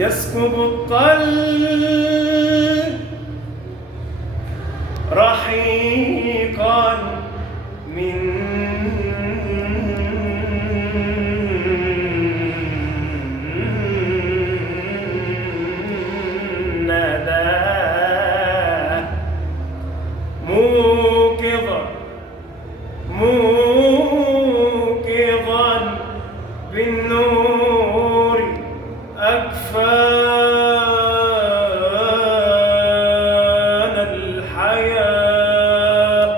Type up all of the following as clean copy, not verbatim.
يسكب الطل رحيقا من ندى موقظا بالنور أكفان الحياة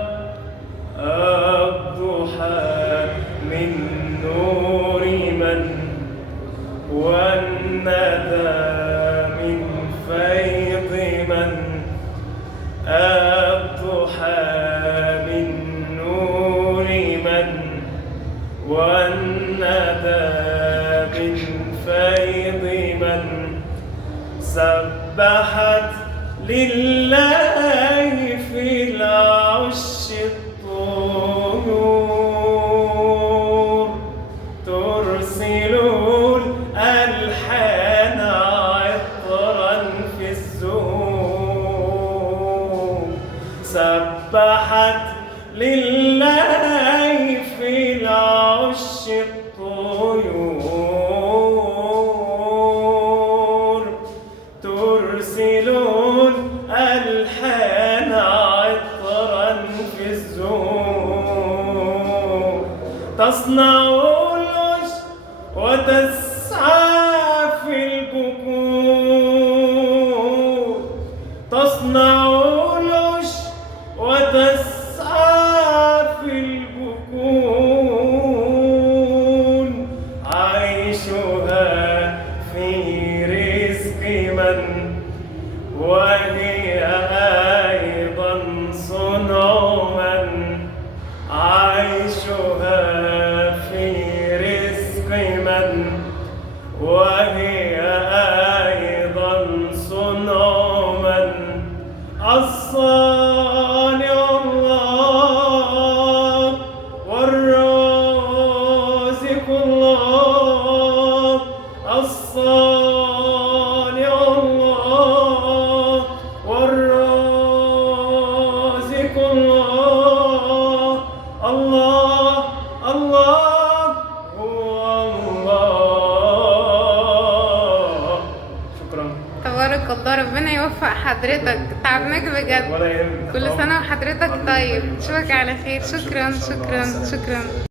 الضحى من نور من والندى من فيض من الضحى من نور من والندى من فيض من سبحت لله في العش الطيور ترسل الألحان عطرا في الزهور سبحت لله في العش الطيور ترسل الألحان عطرا في الزهور تصنع العش وتسعى في البكور تصنع العش وتسعى في البكور عيشها في رزق من وهي أيضا صنع من عيشها في رزق من وهي أيضا صنع من الصانع الله والرازق الله الصانع الله والرازق الله الله الله هو الله. شكرا. تبارك الله، ربنا يوفق حضرتك، تعبناك بجد. ولا يهمك. كل سنة وحضرتك طيب، اشوفك على خير. شكرا شكرا شكرا.